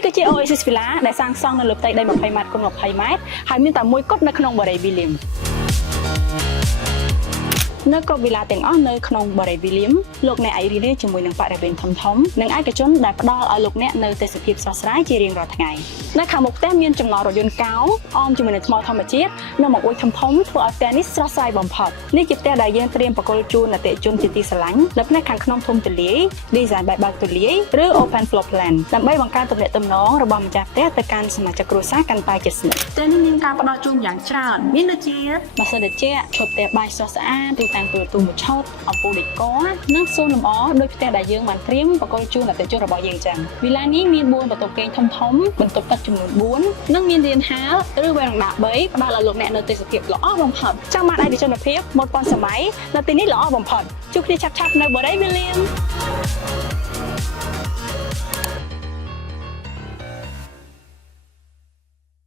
នេះគឺជា Oasis Villa ដែលសាងសង់នៅលើផ្ទៃដី20 ម៉ែត្រគុណ20 ម៉ែត្រហើយមានតែមួយគត់នៅក្នុង Borey William នៅគ្រប់វិឡាទាំងអស់នៅក្នុង Borey William លោកអ្នកអាចរីករាយជាមួយនឹងបរិវេណធំៗនិងឯកជនដែលផ្ដល់ឲ្យលោកអ្នកនៅទេសភាពស្រស់ស្រាយជារៀងរាល់ថ្ងៃនៅខាងមុខផ្ទះមានចំណងរថយន្តកោងអមជាមួយនឹងថ្មធម្មជាតិនិងបង្អួចធំៗធ្វើឲ្យផ្ទះនេះស្រស់ស្រាយបំផុតនេះជាផ្ទះដែលយើងត្រៀមប្រគល់ជូនអតិថិជនជាទីស្រឡាញ់នៅផ្នែកខាងក្នុងធំទូលាយ design បែបបើកទូលាយឬ open floor plan ដើម្បីបង្កើនទំនាក់ទំនងរបស់ម្ចាស់ផ្ទះទៅកាន់សមាជិកគ្រួសារកាន់តែជិតស្និទ្ធផ្ទះនេះមានការផ្ដល់ជូនយ៉ាងច្រើនមានដូចជាម៉ាស៊ីនត្រជាក់ឈុតផ្ទះបាយស្រស់ស្អាតទូតាំងទូមួយឆុតអំពូលដេក័រនិងសួនលម្អដោយផ្ទះដែលយើងបានត្រៀមប្រគល់ជូនអតិថិជនរបស់យើងចឹងវិឡានេះមាន4បន្ទប់គេងធំបន្ទប់ទឹកចំនួន4និងមានរានហាលឬវ៉ែរ៉ាដា3ផ្ដល់ឲ្យលោកអ្នកនៅទេសភាពល្អបំផុតចង់បានឯកជនភាពមុនប៉ុនសម័យនៅទីនេះល្អបំផុតជួបគ្នាឆាប់ៗនៅ Borey William